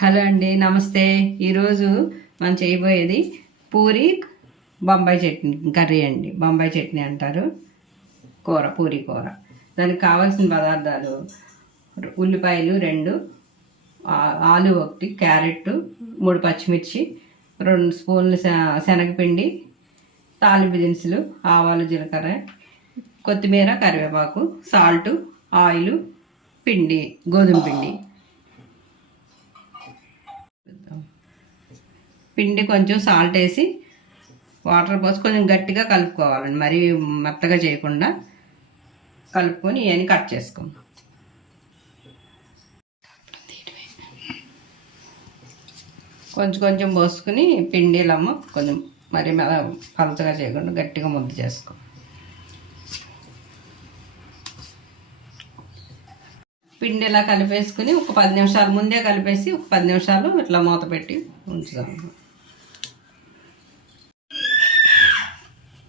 Hello అండి నమస్తే. ఈరోజు మనం చేయబోయేది పూరి బొంబాయి చట్నీ కర్రీ అండి. బొంబాయి చట్నీ అంటారు. కూర పూరి కూర. దానికి కావాల్సిన పదార్థాలు ఉల్లిపాయలు రెండు ఆలు ఒకటి క్యారెట్ మూడు పచ్చిమిర్చి రెండు స్పూన్లు శనగపిండి తాలింపు దినుసులు ఆవాలు జీలకర్ర కొత్తిమీర కరివేపాకు సాల్ట్ ఆయిల్ పిండి గోధుమ పిండి. పిండి కొంచెం సాల్ట్ వేసి వాటర్ పోసి కొంచెం గట్టిగా కలుపుకోవాలండి. మరీ మెత్తగా చేయకుండా కలుపుకొని ఇవన్నీ కట్ చేసుకోండి కొంచెం కొంచెం పోసుకుని పిండి కొంచెం మరీ మీద పలచగా చేయకుండా గట్టిగా ముద్ద చేసుకో. పిండి ఇలా కలిపేసుకుని ఒక పది నిమిషాలు ముందే కలిపేసి ఒక పది నిమిషాలు ఇట్లా మూత పెట్టి ఉంచుదాం.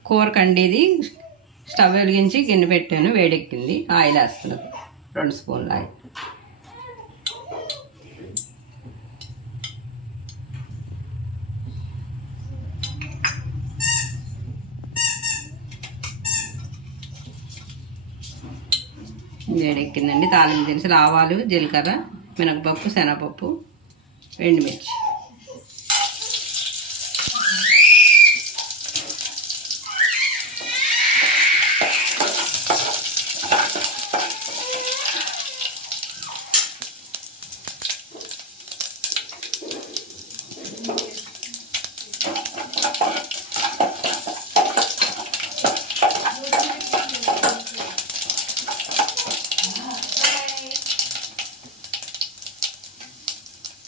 కూర కండిది స్టవ్ వెలిగించి గిన్నె పెట్టాను వేడెక్కింది. ఆయిల్ వేస్తున్నాను. రెండు స్పూన్లు ఆయిల్. వేడెక్కిందండి. తాలింపు దినుసులు ఆవాలు జీలకర్ర మినపప్పు శనగపప్పు ఎండుమిర్చి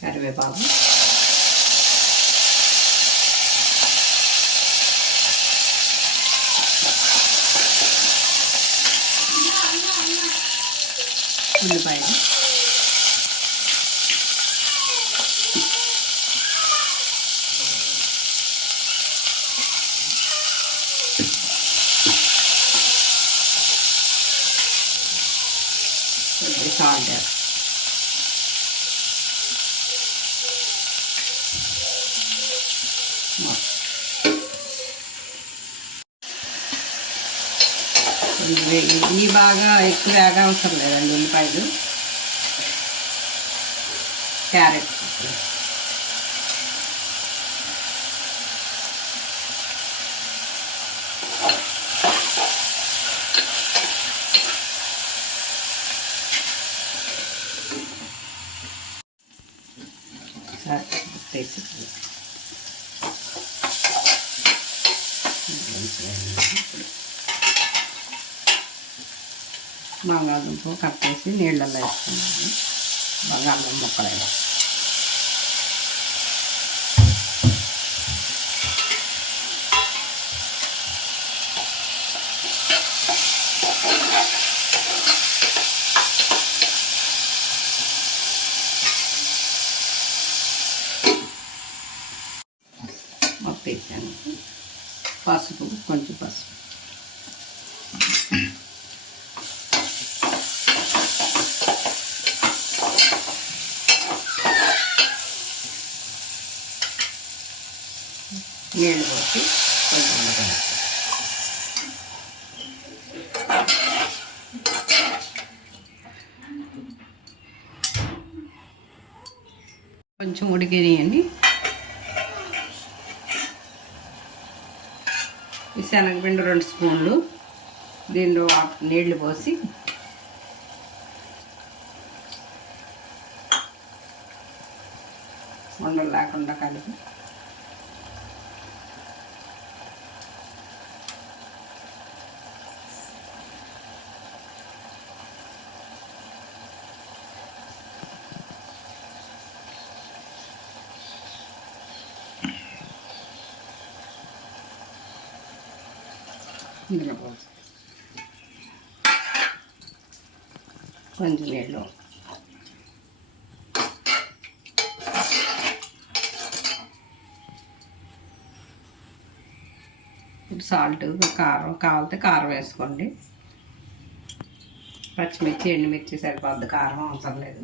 కరివేపాకు ఉల్లిపాయలు కొద్దిగా సాల్ట్ వేస్తాం ఇవి బాగా ఎక్కువ వేగా అవసరం లేదండి ఉల్లిపాయలు. క్యారెట్. సరే బంగాళదుంప కట్టేసి నీళ్ళల్లో వేసుకున్నాను. బంగాళదుంప ముక్కలు వేసి. వేసాను. పసుపు కొంచెం పసుపు. నీళ్ళు పోసి కొంచెం ఉడికేయండి కొంచెం ఉడికినాయండి. ఈ శనగపిండి రెండు స్పూన్లు దీనిలో నీళ్ళు పోసి. ఉండలు లేకుండా కలిపి. ఇందులో పోసి కొంచెం నీళ్ళు. సాల్ట్ కారం కావాలితే కారం వేసుకోండి. పచ్చిమిర్చి ఎండుమిర్చి సరిపోద్ది కారం అవసరం లేదు.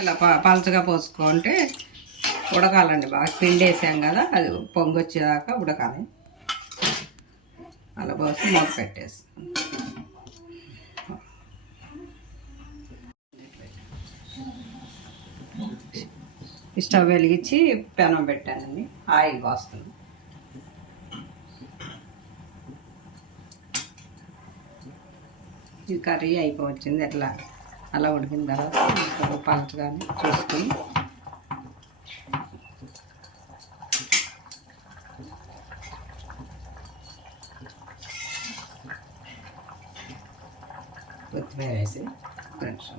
ఇలా పలచగా పోసుకుంటే ఉడకాలండి బాగా పిండి వేసాం కదా అది పొంగి వచ్చేదాకా ఉడకాలి. అలా పోసి మూత పెట్టేసి స్టవ్ వెలిగించి పెనం పెట్టానండి ఆయిల్ పోస్తుంది. ఈ కర్రీ అయిపోవచ్చింది ఎట్లా? అలా ఉడికిన తర్వాత పలచగానే చూసుకొని వేసి కొంచెం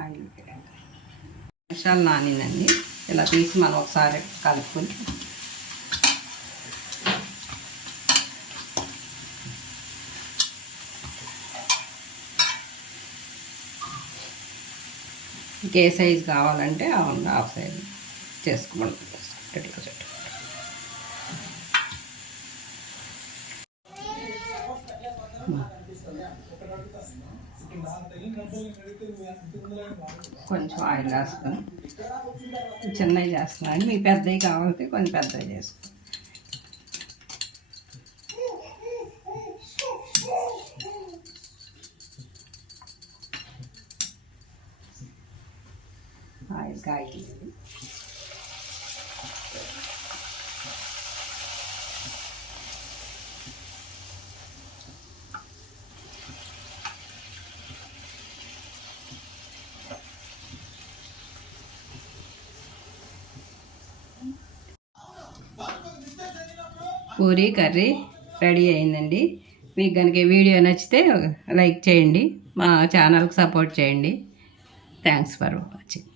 ఆయిల్ వేయాలి. నిమిషాలు నానిందండి ఇలా తీసి మనం ఒకసారి కలుపుకొని ఏ సైజు కావాలంటే అవును హాఫ్ సైజ్ చేసుకోమని. ఇట్లా చుట్టూ. కొంచెం ఆయిల్ వేసుకొని చిన్నవి చేస్తున్నాను. మీ పెద్దవి కావాలంటే కొంచెం పెద్దవి చేసుకో ఆయిల్ కాగింది పూరి కర్రీ రెడీ అయిందండి. మీకు కనుక వీడియో నచ్చితే లైక్ చేయండి. మా ఛానల్కి సపోర్ట్ చేయండి. Thanks for watching.